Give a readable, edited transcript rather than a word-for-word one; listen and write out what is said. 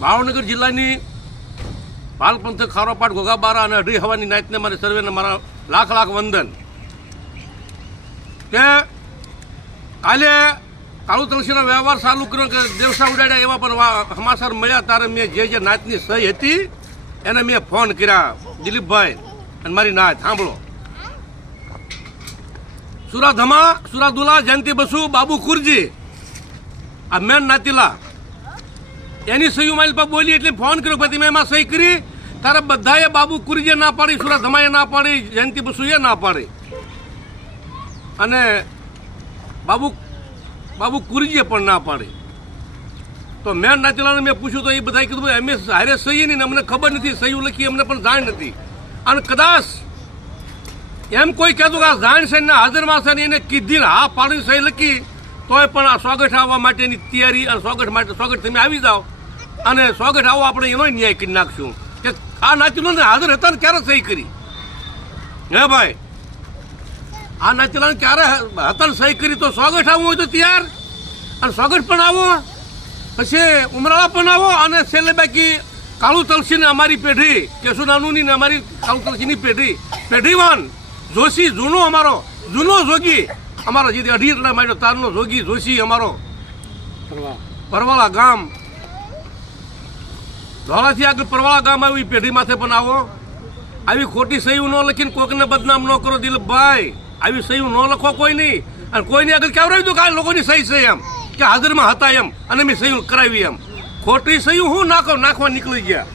ભાવનગર જિલ્લાની ભાલ પંથક ખારોપાટ ઘોઘાબારા અને અઢી હવાની નાયતને મારી સર્વેને મારા લાખ લાખ વંદન કે કાલે કાળુ તુલસીનો વ્યવહાર ચાલુ કર્યો કે દેવસા ઉડાડ્યા એવા પણ સમાચાર મળ્યા ત્યારે મેં જે નાતની સહી હતી એને મેં ફોન કર્યા દિલીપભાઈ અને મારી નાત સાંભળો. સુરાધમા સુરાદુલા જયંતિ બસુ બાબુ કુરજી આ મેન નાતીલા એની સહી મારી પર બોલી એટલે ફોન કર્યો પછી મેં એમાં સહી કરી તારે બધાએ બાબુ કુરજીએ ના પાડી સુરાધમાએ ના પાડી જયંતિ બસુએ ના પાડી અને બાબુ કુરજીએ પણ ના પાડી. તો મેન નાતીલાને મેં પૂછ્યું તો એ બધાએ કીધું અમે હારે સહી નહીં અમને ખબર નથી સહી લખી અમને પણ જાણ નથી અને કદાચ એમ કોઈ કહેતું કે આ જાણ છે ને હાજરમાં છે ને એને કીધી ને હા પાડીને સહી લખી તોય પણ આ સ્વાગત આવવા માટેની તૈયારી અને સ્વાગત તમે આવી જાઓ અને સ્વાગત આવો આપણે એનો ન્યાય કરી નાખશું કે આ નાતીલાને હાજર હતા ને ક્યારે સહી કરી હે ભાઈ આ નાતીલાને ક્યારે હતા ને સહી કરી તો સ્વાગત આવવું હોય તો તૈયાર અને સ્વાગત પણ આવો પછી ઉમરાળા પણ આવો અને છેલ્લે બાકી કાળુ તુલસીને અમારી પેઢી કેશુનાનુની ને અમારી કાળુ તુલસીની પેઢીવાન જોશી જૂનો અમારો જૂનો જોગી અમારો જે અઢી એટલા માંડ્યો તારનો જોગી જોશી અમારો પરવાળા ગામ ધોળાથી આગળ પરવાળા ગામ આવ્યું એ પેઢી માથે પણ આવો. આવી ખોટી સહી ન લખીને કોઈકને બદનામ ન કરો દિલીપભાઈ આવી સહી ન લખો કોઈ નહીં અને કોઈની આગળ કેવડાવી દો કે આ લોકોની સહી છે એમ કે હાજરમાં હતા એમ અને મેં સહી કરાવી એમ ખોટી સહી હું નાખવા નીકળી ગયા.